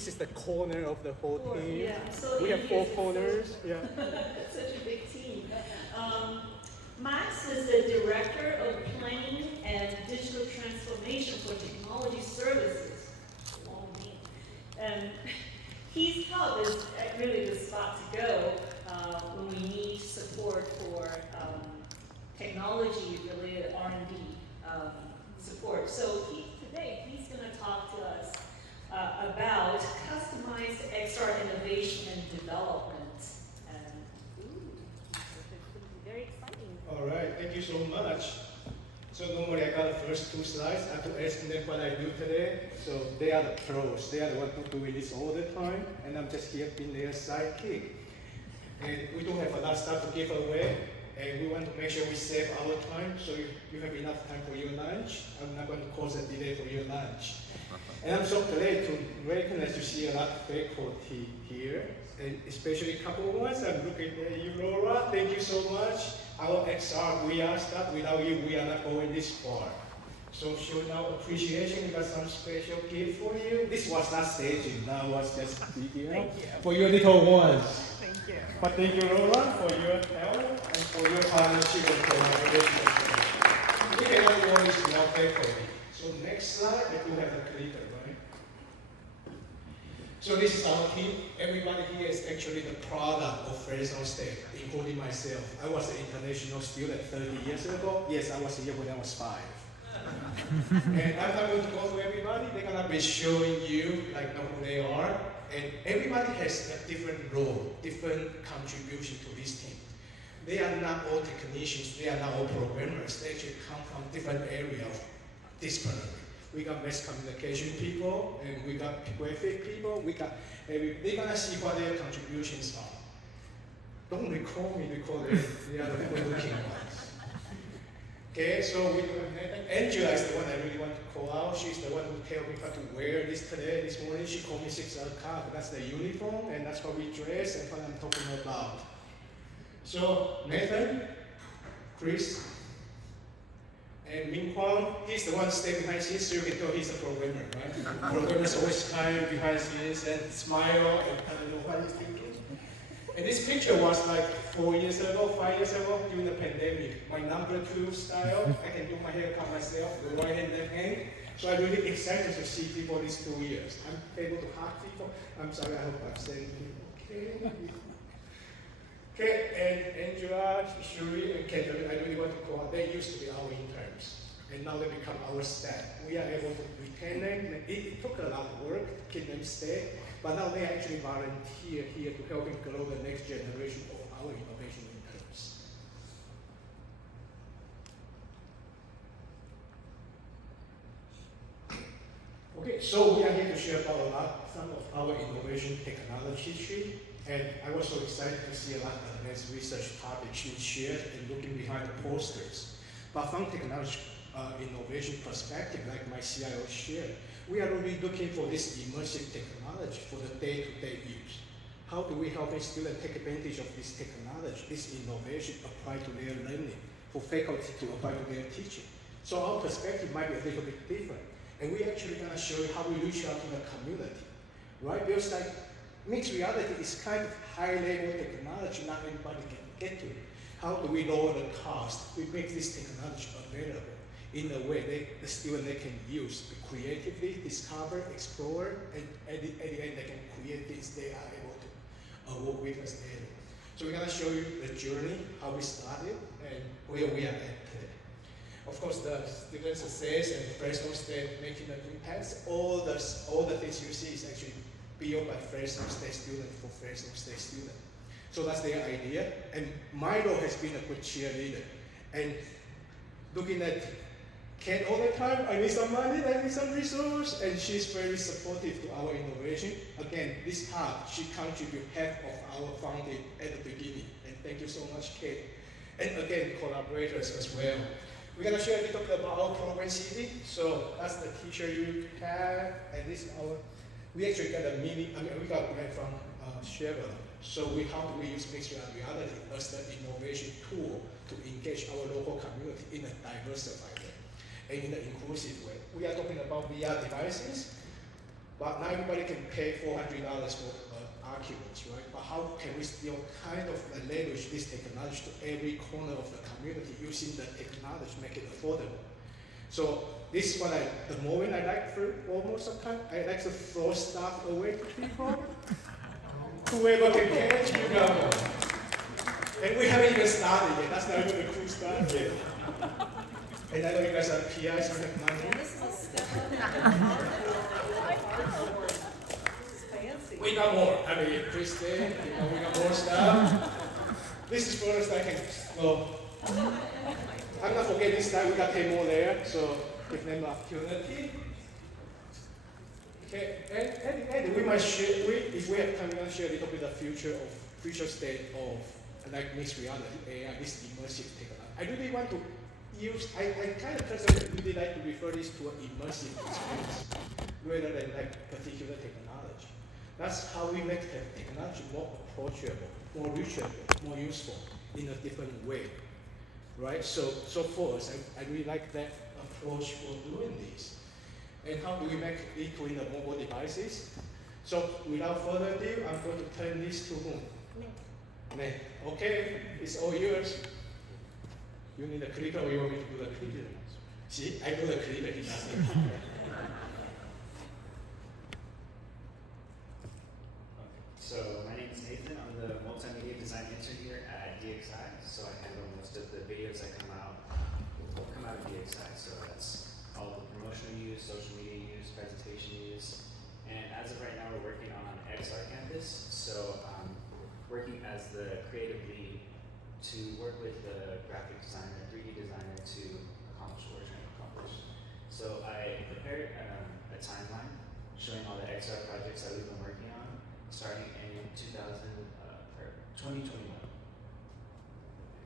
this is the corner of the whole team. Yeah, so we have 4 corners. So, yeah. Such a big team. Max is the Director of Planning and Digital Transformation for Technology Services. Long name. And his hub is really the spot to go when we need support for technology-related R&D support. So today he's going to talk to us about customized XR innovation and development. Very exciting. All right, thank you so much. So normally I got the first 2 slides. I have to ask them what I do today. So they are the pros. They are the ones who do this all the time, and I'm just here being their sidekick. And we don't have a lot of stuff to give away, and we want to make sure we save our time, so you have enough time for your lunch. I'm not going to cause a delay for your lunch. And I'm so glad to recognize to see a lot of faculty here, and especially a couple of ones. I'm looking at you, Laura. Thank you so much. Our XR, VR stuff, without you, we are not going this far. So show now appreciation. We got some special gift for you. This was not staging, that was just a video. Thank you. For your little ones. Thank you. But thank you, Laura, for your help and for your partnership and collaboration. We cannot do all this without faculty. So next slide, I do have a clicker, right? So this is our team. Everybody here is actually the product of Fresno State, including myself. I was an international student 30 years ago. Yes, I was here when I was 5. And I'm not going to go to everybody. They're going to be showing you like who they are. And everybody has a different role, different contribution to this team. They are not all technicians. They are not all programmers. They actually come from different areas of disciplinary. We got mass communication people, and we got graphic people. They're gonna see what their contributions are. Don't recall me because they are the good-looking ones. Okay, so Angela is the one I really want to call out. She's the one who told me how to wear this today. This morning she called me 6 o'clock. That's the uniform, and that's how we dress and what I'm talking about. So Nathan, Chris, and Ming Huang, he's the one staying behind scenes, so you can tell he's a programmer, right? Programmers always hide behind scenes and smile and kind of know what he's thinking. And this picture was like 4 years ago, 5 years ago, during the pandemic. My number 2 style, I can do my haircut myself, the right hand, left hand. So I'm really excited to see people these 2 years. I'm able to hug people. I'm sorry, I hope I'm saying people. Okay, and Angela, Tsui, and Catherine, I really want to call out. They used to be our interns, and now they become our staff. We are able to retain them. It took a lot of work to keep them stay, but now they actually volunteer here to help grow the next generation of our innovation interns. Okay, so we are here to share about some of our innovation technology history. And I was so excited to see a lot of advanced research topics being shared and looking behind the posters. But from technology innovation perspective, like my CIO shared, we are really looking for this immersive technology for the day-to-day use. How do we help a student take advantage of this technology, this innovation applied to their learning, for faculty to apply to their teaching? So our perspective might be a little bit different. And we're actually going to show you how we reach out to the community, right? Because like, mixed reality is kind of high-level technology, not everybody can get to it. How do we lower the cost? We make this technology available in a way the student they can use to creatively discover, explore, and at the end they can create things they are able to work with us later. So we're going to show you the journey, how we started, and where we are at today. Of course, the student success and Fresno State making an impact, all the things you see is actually built by Fresno State students for Fresno State students. So that's their idea. And my role has been a good cheerleader. And looking at Kate all the time, I need some money, I need some resource, and she's very supportive to our innovation. Again, this hub, she contributes half of our funding at the beginning. And thank you so much, Kate. And again, collaborators as well. We're going to share a little bit about our program CV. So that's the teacher you have, and this is our. We actually got we got a grant from Chevron. So how do we use mixed reality as the innovation tool to engage our local community in a diversified way and in an inclusive way? We are talking about VR devices, But now everybody can pay $400 for arguments, right? But how can we still kind of leverage this technology to every corner of the community using the technology, make it affordable? So this is what the moment I like for almost some time, I like to throw stuff away to people. Whoever can catch, you know. And we haven't even started yet. That's not even the cool start yet. And I know you guys are PIs, so have money. We got more. I mean, Kristen, we got more stuff. This is first I can, well, I'm not forgetting this time we got 10 more there, so give them an opportunity. Okay, and we might share, if we have time, we're gonna share a little bit of future state of like mixed reality, AI, this immersive technology. I really want to use, I kind of personally really like to refer this to an immersive experience rather than like particular technology. That's how we make the technology more approachable, more reachable, more useful in a different way, right? So for us, I really like that approach for doing this. And how do we make it in the mobile devices? So without further ado, I'm going to turn this to whom? Me. Okay, it's all yours. You need a clicker or you want me to do the clicker? See, I do the clicker, he doesn't. So my name is Nathan. I'm the multimedia design intern here at DXI. So I handle most of the videos that come out of DXI. So that's all the promotional use, social media use, presentation use. And as of right now, we're working on an XR campus. So working as the creative lead to work with the graphic designer, 3D designer to accomplish what we're trying to accomplish. So I prepared a timeline showing all the XR projects that we've been working on starting in 2021.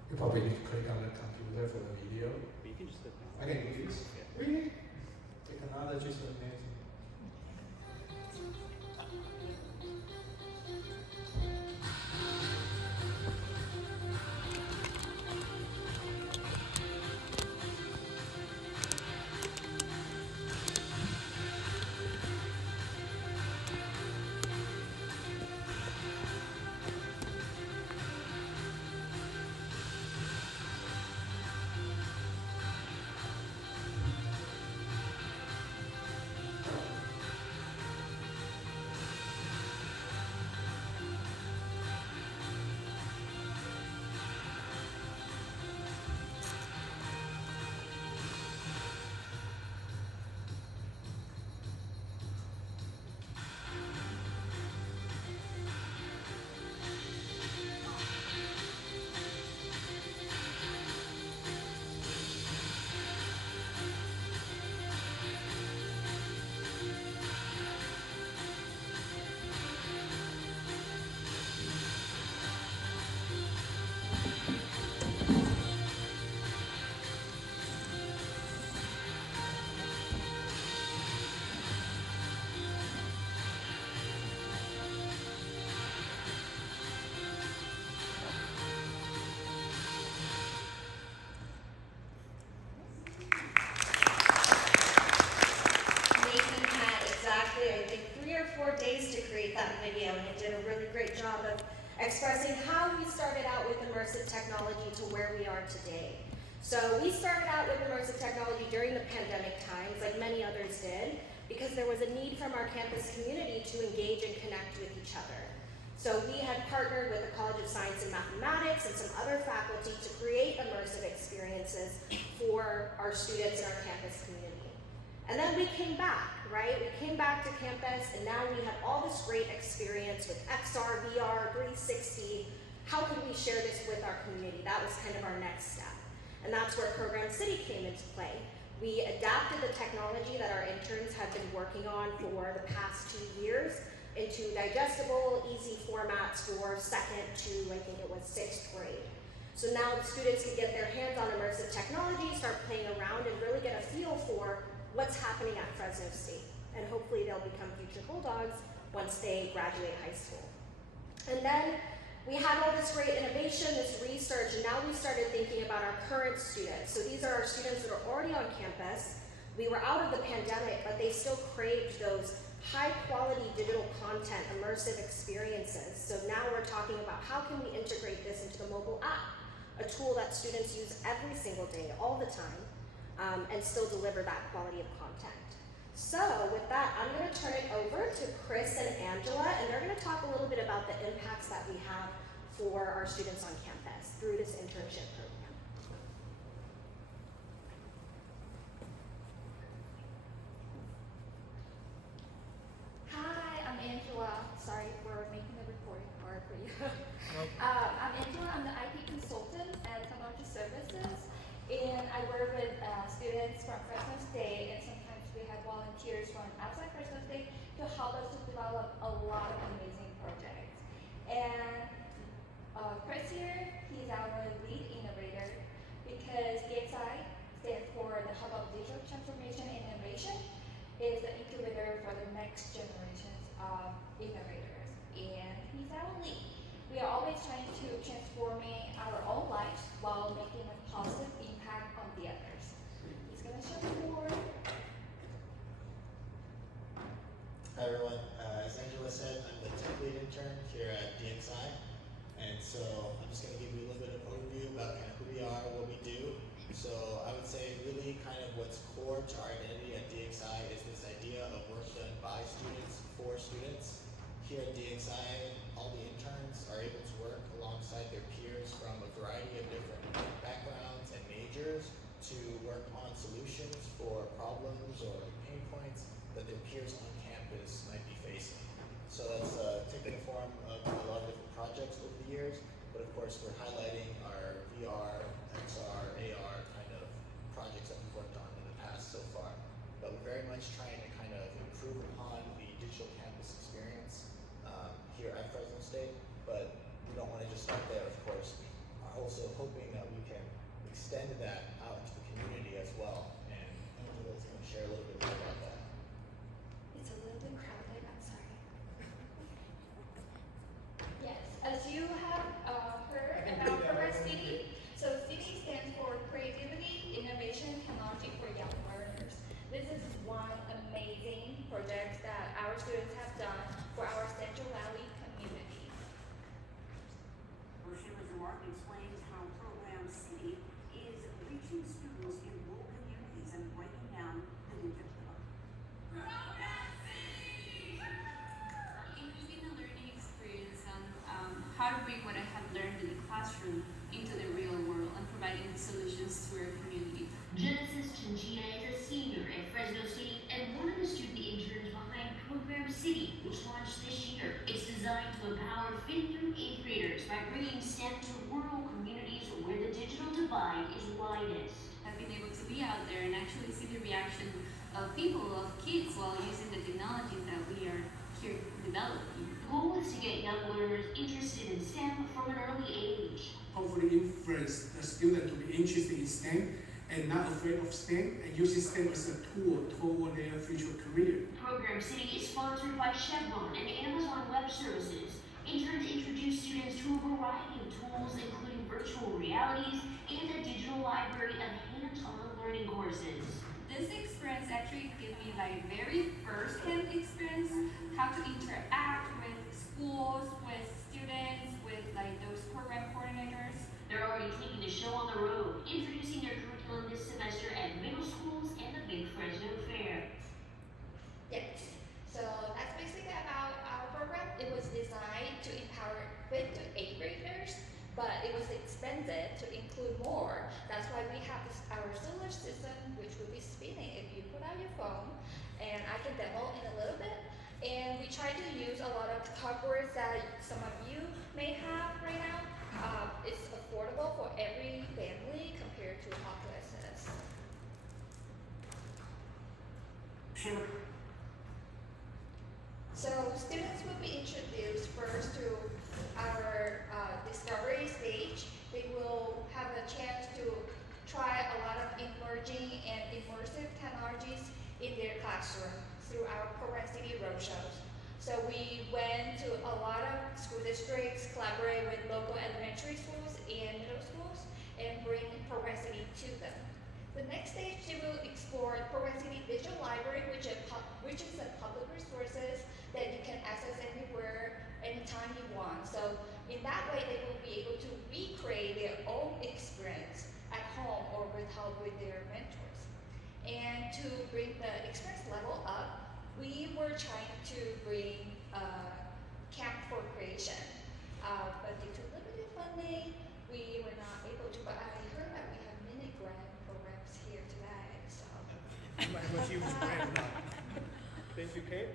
You probably need to click on the computer for the video. You can just click on I can do this. Really? Technology is amazing. expressing how we started out with immersive technology to where we are today. So we started out with immersive technology during the pandemic times, like many others did, because there was a need from our campus community to engage and connect with each other. So we had partnered with the College of Science and Mathematics and some other faculty to create immersive experiences for our students in our campus community. And then we came back, right? We came back to campus, and now we have all this great experience with XR, VR, 360. How can we share this with our community? That was kind of our next step. And that's where Program City came into play. We adapted the technology that our interns have been working on for the past 2 years into digestible, easy formats for 2nd to, I think it was 6th grade. So now the students can get their hands on immersive technology, start playing around, and really get a feel for what's happening at Fresno State. And hopefully they'll become future Bulldogs once they graduate high school. And then we had all this great innovation, this research, and now we started thinking about our current students. So these are our students that are already on campus. We were out of the pandemic, but they still craved those high quality digital content, immersive experiences. So now we're talking about how can we integrate this into the mobile app, a tool that students use every single day, all the time, and still deliver that quality of content. So with that, I'm going to turn it over to Chris and Angela, and they're going to talk a little bit about the impacts that we have for our students on campus through this internship program. Hi, I'm Angela. Sorry for making the recording hard for you. I'm Angela. I'm the IT consultant at Technology Services, and I work with students from Fresno State, and sometimes we have volunteers from outside Fresno State to help us to develop a lot of amazing projects. And Chris here, he's our lead innovator because DXI stands for the Hub of Digital Transformation and Innovation, is the incubator for the next generations of innovators, and he's our lead. We are always trying to transforming our own lives while making a positive impact on the others. He's going to show you more. Hi everyone, as Angela said, I'm the tech lead intern here at DXI, and so I'm just going to give you a little bit of overview about kind of who we are, what we do. So I would say really kind of what's core to our identity at DXI is this idea of work done by students for students. Here at DXI, all the interns are able to work alongside their peers from a variety of different backgrounds and majors to work on solutions for problems or pain points that their peers on campus might be facing. So that's taken the form of a lot of different projects over the years, but of course we're highlighting our VR, XR, AR kind of projects that we've worked on in the past so far. But we're very much trying to kind of improve upon the digital campus experience here at Fresno State, but we don't want to just stop there, of course. We are also hoping that we can extend that out into the community as well, and Angela is going to share a little bit more about that. It's a little bit crowded, I'm sorry. Yes, as you have heard about Program City, so City stands for Creativity, Innovation, Technology for Young Learners. This is one amazing project that our students have done for our Central Valley community. Roshima's remark explains how Program City is reaching students in rural communities and breaking down the digital divide. Including the learning experience and how to bring what I have learned in the classroom into the real world and providing the solutions to our community. Genesis Chinchilla is a senior at Fresno State and one of the student interns behind Program City, which launched this year. It's designed to empower 5th through 8th graders by bringing STEM to rural communities where the digital divide is widest. I've been able to be out there and actually see the reaction of people, of kids, while using the technologies that we are here developing. The goal is to get young learners interested in STEM from an early age. Hopefully influence the student to be interested in STEM and not afraid of STEM, and using STEM as a tool toward their future career. Program City is sponsored by Chevron and Amazon Web Services. Interns introduce students to a variety of tools, including virtual realities and a digital library of hands-on learning courses. This experience actually gave me like very first-hand experience, how to interact with schools, with students, with like those program coordinators. They're already taking the show on the road, introducing their curriculum this semester at middle schools and the Big Fresno Fair. Yes, so that's basically about our program. It was designed to empower 5th to 8th graders, but it was expanded to include more. That's why we have our solar system, which will be spinning if you put out your phone, and I can demo in a little bit. And we try to use a lot of cardboards that some of you may have right now. It's affordable for every family compared to Oculus. So students will be introduced first to our discovery stage. They will have a chance to try a lot of emerging and immersive technologies in their classroom through our Program City roadshows. So we went to a lot of school districts, collaborate with local elementary schools and middle schools, and bring Program City to them. The next stage, they will explore Program City Digital Library, which which is the public resources that you can access anywhere, anytime you want. So in that way, they will be able to recreate their own experience at home or with help with their mentors. And to bring the experience level up, we were trying to bring camp for creation. But due to limited funding, we were not able to, but I heard that we have mini grant programs here today, so. I'm a huge fan now. Thank you, Kate.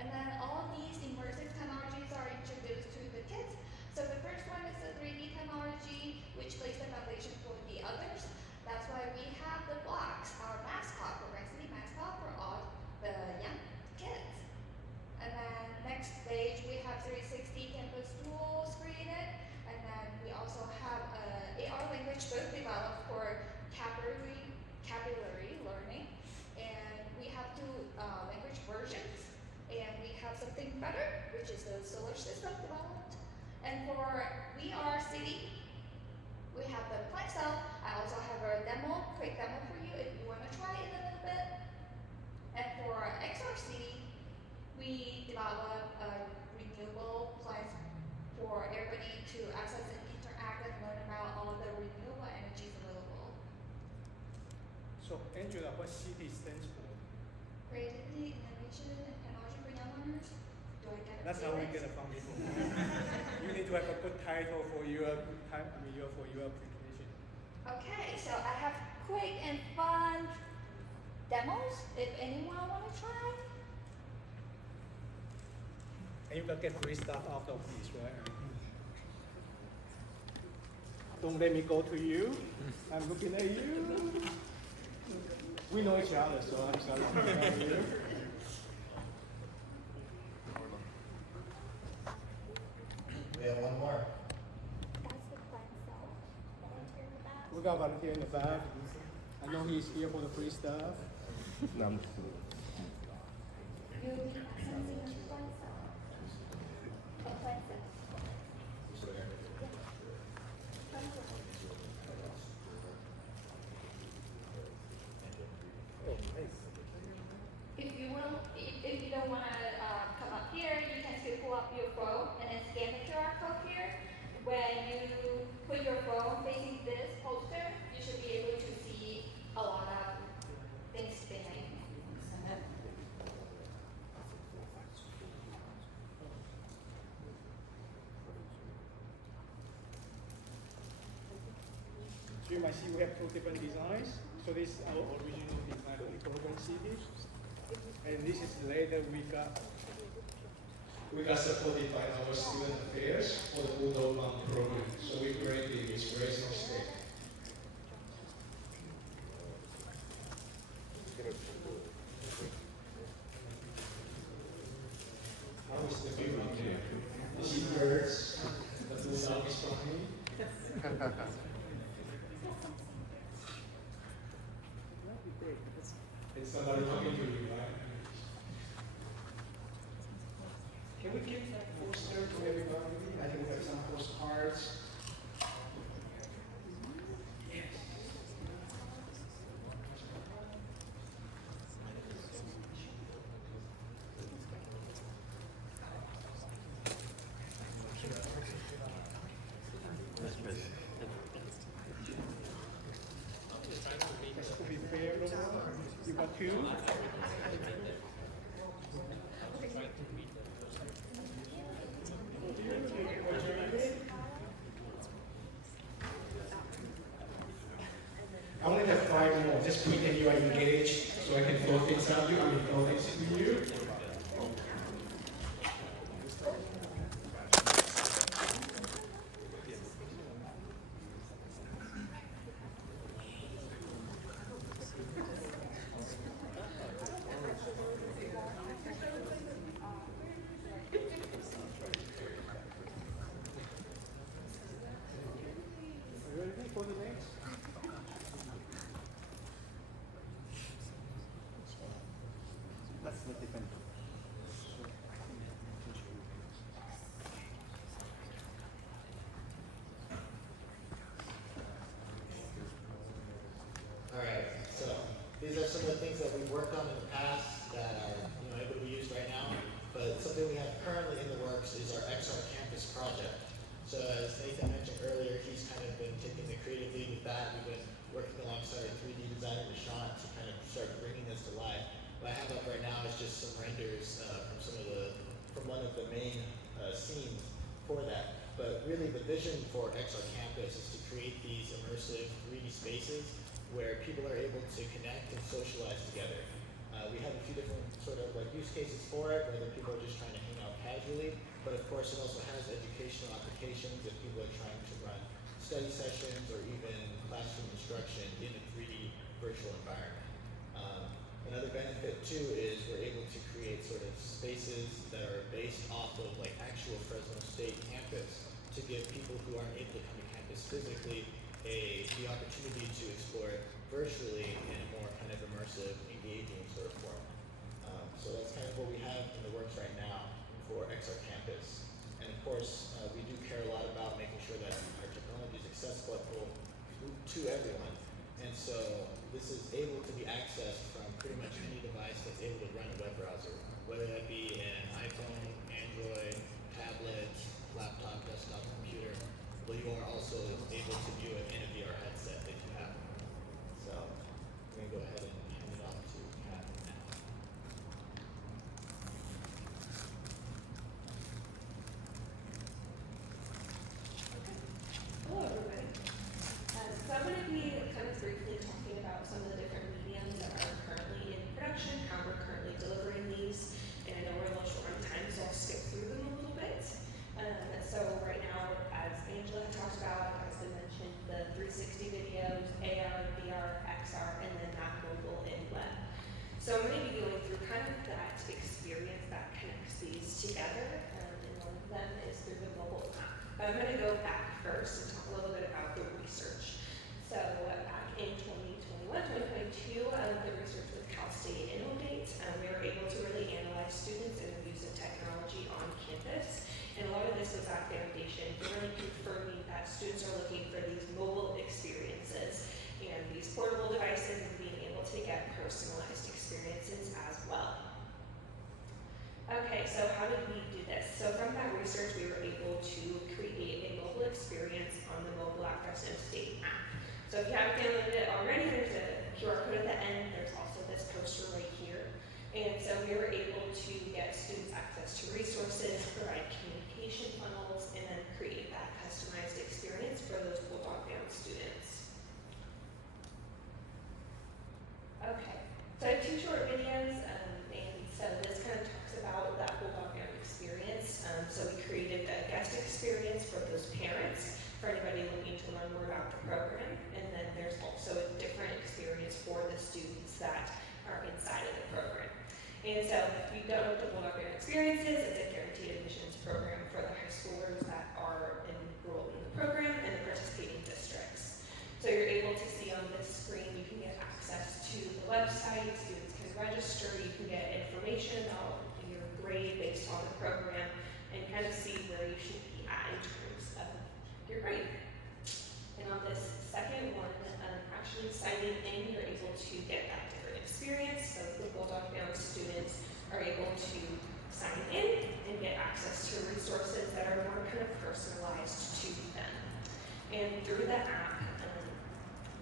And then all these immersive technologies are introduced to the kids. So the first one is the 3D technology, which lays the foundation for the others. That's why we have the blocks, our mascot, Program City mascot for all the young kids. And then next stage, we have 360 campus tools created. And then we also have AR language book developed for vocabulary learning. And we have two language versions. And we have something better, which is the solar system developed. And for We Are City, we have the plant cell. I also have a quick demo for you if you want to try it a little bit. And for XR City, we developed renewable plants for everybody to access and interact and learn about all the renewable energies available. So, Angela, what CT stands for? Creativity, innovation, and technology for young learners. Do I get it? That's how we get the funding. You need to have a good title for your application. Okay, so I have quick and fun demos if anyone want to try. And you can get free stuff out of this, right? Don't let me go to you. I'm looking at you. We know each other, so I'm sorry to tell you. We have one more. That's the plant cell. Volunteer in the back. We got volunteer in the back. I know he's here for the free stuff. You'll be accessing a plant cell. A plant cell. If you don't want to come up here, you can still pull up your phone and then scan the QR code here. When you put your phone facing this poster, you should be able to see a lot of things spinning. So you might see we have two different designs. So this is our original design for the program city. And this is later we got supported by our student affairs for the Bulldog program. So we created the inspirational state. How is the view out there? You see birds, the Bulldog is flying. It's somebody talking to you, right? Can we give that poster to everybody? I think we have some postcards. Yes. Just to be fair, you got two. I only have 5 more. Just pretend you are engaged so I can throw things at you. Throw things to you. Are you ready for the next? are things that we've worked on in the past that are able to be used right now. But something we have currently in the works is our XR Campus project. So as Nathan mentioned earlier, he's kind of been taking the creative lead with that. We've been working alongside our 3D designer, Nishant, to kind of start bringing this to life. What I have up right now is just some renders from one of the main scenes for that. But really the vision for XR Campus is to create these immersive 3D spaces where people are able to connect and socialize together. We have a few different sort of like use cases for it, whether people are just trying to hang out casually, but of course it also has educational applications if people are trying to run study sessions or even classroom instruction in a 3D virtual environment. Another benefit too is we're able to create sort of spaces that are based off of like actual Fresno State campus to give people who aren't able to come to campus physically the opportunity to explore it virtually in a more kind of immersive, engaging sort of form. So that's kind of what we have in the works right now for XR Campus. And of course, we do care a lot about making sure that our technology is accessible to everyone. And so this is able to be accessed from pretty much any device that's able to run a web browser, whether that be an iPhone, Android, tablet, laptop, desktop, computer. But you are also able to view it in a VR headset if you have one. So I'm going to go ahead and hand it off to Kat now. Hello, everybody. So I'm going to be kind of briefly talking about some of the different mediums that are currently in production, how we're currently delivering these, and I know we're a little short on time, so I'll skip through them a little bit. So right now, as Angela had talked about, as I mentioned, the 360 videos, AR, VR, XR, and then that mobile and web. So I'm going to be going through kind of that experience that connects these together, and one of them is through the mobile app. But I'm going to go back first and talk a little bit about the research. So back in 2021, 2022, the research with Cal State Innovate, we were able to really analyze students and the use of technology on campus. And a lot of this was that foundation for really confirming that students are looking for these mobile experiences and these portable devices and being able to get personalized experiences as well. Okay, so how did we do this? So from that research, we were able to create a mobile experience on the mobile app Fresno State app. So if you haven't downloaded it already, there's a QR code at the end. There's also this poster right here. And so we were able to get students access to resources, provide communication funnels, and then create that customized experience for those Bulldog Down students. Okay, so I have two short videos, and so this kind of talks about that Bulldog Down experience. So we created a guest experience for those parents, for anybody looking to learn more about the program, and then there's also a different experience for the students that are inside of the program. And so if you don't know what the Bulldog Down experience is, it's a guaranteed admissions program for the high schoolers that are enrolled in the program and the participating districts. So you're able to see on this screen, you can get access to the website, students can register, you can get information about your grade based on the program, and kind of see where you should be at in terms of your grade. And on this second one, actually signing in, you're able to get that different experience. So the Bulldog Down students are able to sign in and get access to resources that are more kind of personalized to them. And through the app,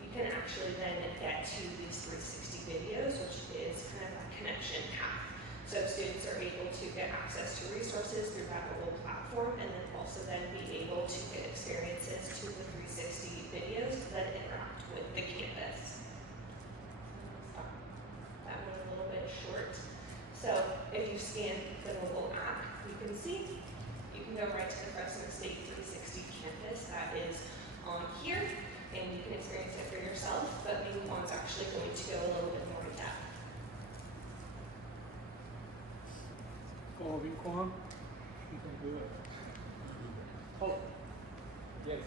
you can actually then get to these 360 videos, which is kind of a connection path. So students are able to get access to resources through that mobile platform, and then also then be able to get experiences to the 360 videos that interact with the campus. That one a little bit short. So if you scan the mobile app, you can see, you can go right to the Fresno State 360 campus that is on here, and you can experience it for yourself, but maybe one's actually going to go a little bit more in depth. Oh, Vinh Quang, you can do it. Oh, yes.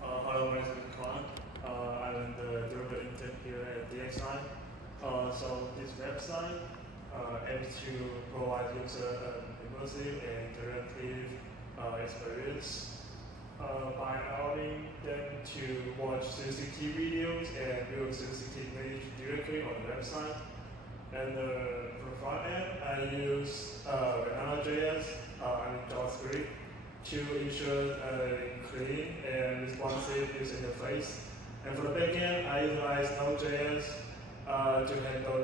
Hello, my name is Vinh Quang. I'm the durable intern here at DXI. So this website aims to provide user an immersive and interactive experience by allowing them to watch 360 videos and build 360 image directly on the website. And for front end, I use Vanilla.js and JavaScript to ensure a clean and responsive user interface. And for the backend, I utilize Node.js to handle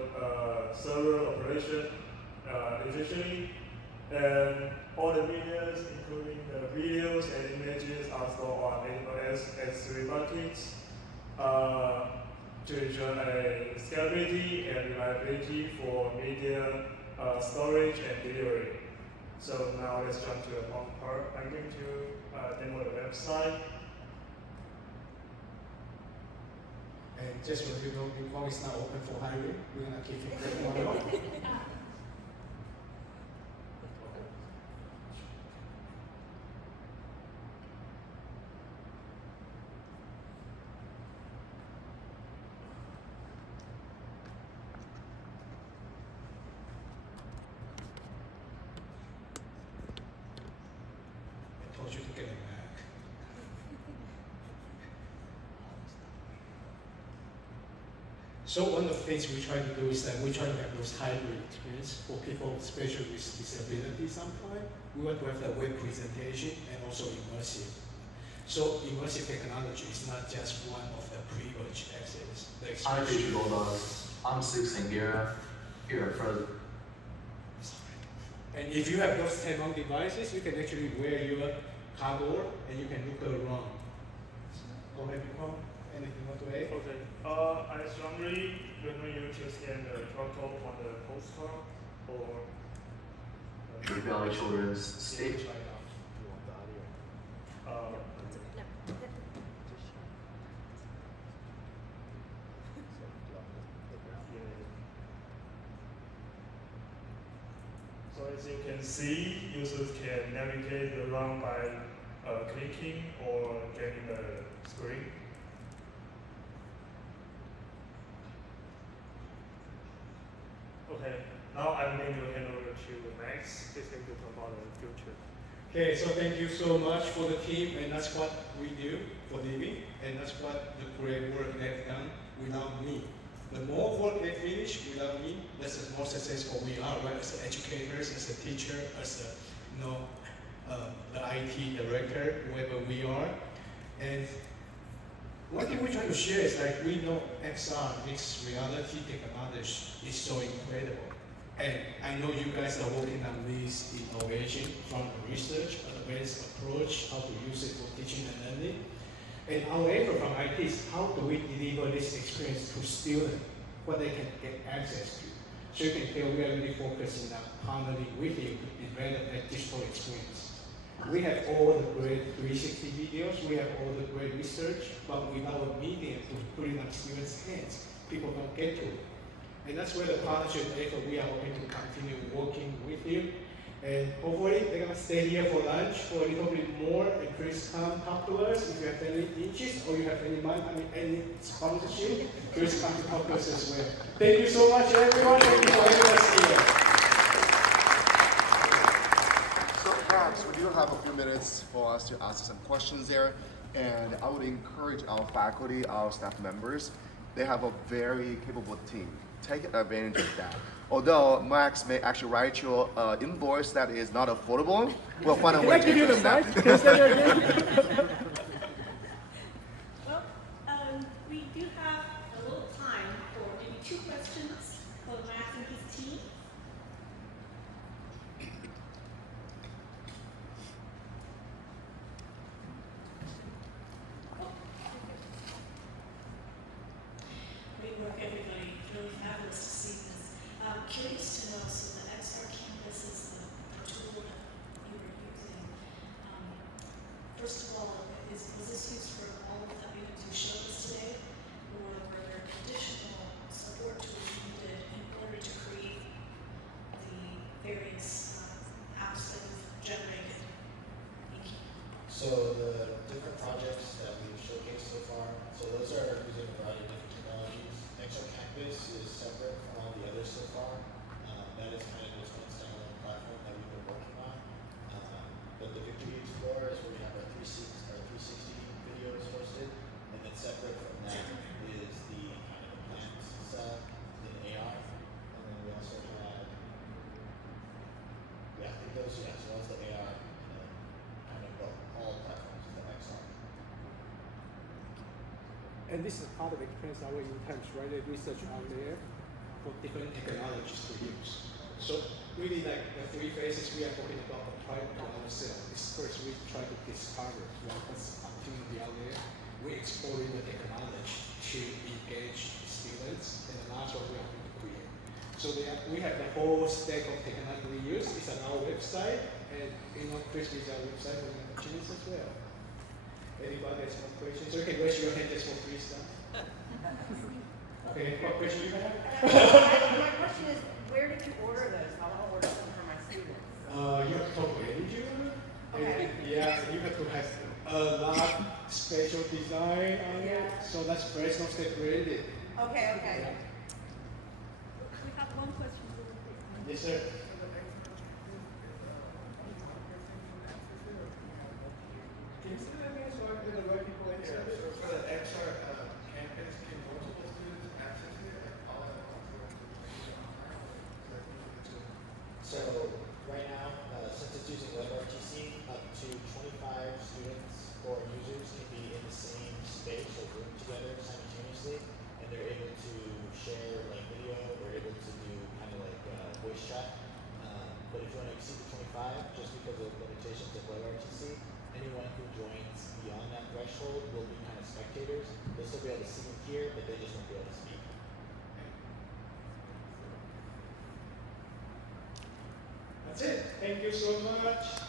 server operation efficiently. And all the videos, including the videos and images, are stored on AWS S3 buckets to ensure a scalability and reliability for media storage and delivery. So now let's jump to the fun part. I'm going to demo the website. And just so you know, before it's not open for hiring, we're gonna keep it one. I told you to get it back. So one of the things we try to do is that we try to have those hybrid experience for people, especially with disability sometimes. We want to have the web presentation and also immersive. So immersive technology is not just one of the privileged access. Hi, digital dogs. I'm Six and Gira here at Fresno. And if you have those 10 devices, you can actually wear your cardboard and you can look around. Go ahead, Nicole. Anything you want to add? Okay. I strongly recommend you to scan the QR code on the postcard or True Valley Children's State. So as you can see, users can navigate around by clicking or getting the screen. Okay, now I'm going to hand over to Max. He's going to talk about the future. Okay, so thank you so much for the team, and that's what we do for living, and that's what the great work they've done without me. The more work they finish without me, that's the more successful we are, right? As educators, as a teacher, as the IT director, whoever we are. And one thing we try to share is like we know XR, mixed reality technology, is so incredible. And I know you guys are working on this innovation from the research, advanced approach, how to use it for teaching and learning. And our effort from IT is how do we deliver this experience to students, what they can get access to. So you can tell we are really focusing on partnering with you to develop that digital experience. We have all the great 360 videos, we have all the great research, but without a medium to put it on students' hands, people don't get to it. And that's where the partnership effort, we are hoping to continue working with you. And hopefully they're gonna stay here for lunch for a little bit more, and please come talk to us if you have any interest or you have any money, any sponsorship, please come to talk to us as well. Thank you so much everyone, thank you for having us here. So perhaps we do have a few minutes for us to ask some questions there, and I would encourage our faculty, our staff members, they have a very capable team. Take advantage of that. Although Max may actually write you an invoice that is not affordable, we'll find a way to do that. Well, we do have a little time for maybe 2 questions for Max and his team. Great work, everybody. Really fabulous to see this. Curious to know, so the XR Campus is the tool that you were using. First of all, was this used for all of the items you showed us today? Or were there additional support tools needed in order to create the various apps that you've generated? Thank you. So the different projects that we've showcased so far, so those are using a variety of different technologies. XR Campus is separate from all the others so far. That is kind of just one standalone platform that we've been working on. But the Victory Explorer is where we have our 360 And this is part of the experience our interns, right? They research out there for different technologies to use. So really like the three phases we are talking about apply to ourselves. Is first we try to discover what's opportunity out there. We're exploring the technology to engage students, and the last one we are going to create. So we have the whole stack of technology we use. It's on our website, and Chris is our website for the opportunities as well. Anybody has more questions? So you can raise your hand just for free stuff. Okay, what question you have? My question is, where did you order those? I want to order them for my students. You have to talk to energy. Okay. Yeah, you have to have a lot special design on it. So that's Fresno State branded. Okay, okay. Yeah. We have one question. Yes, sir. Can you say that again so I can the right people answer? So for the XR campus, can multiple students access it and all at once? So right now, since it's using WebRTC, up to 25 students or users can be in the same space or room together simultaneously, and they're able to share like video or able to do kind of like voice chat. But if you want to exceed the 25, just because of limitations of WebRTC, anyone who joins beyond that threshold will be kind of spectators. They'll still be able to see and hear, but they just won't be able to speak. That's it. Thank you so much.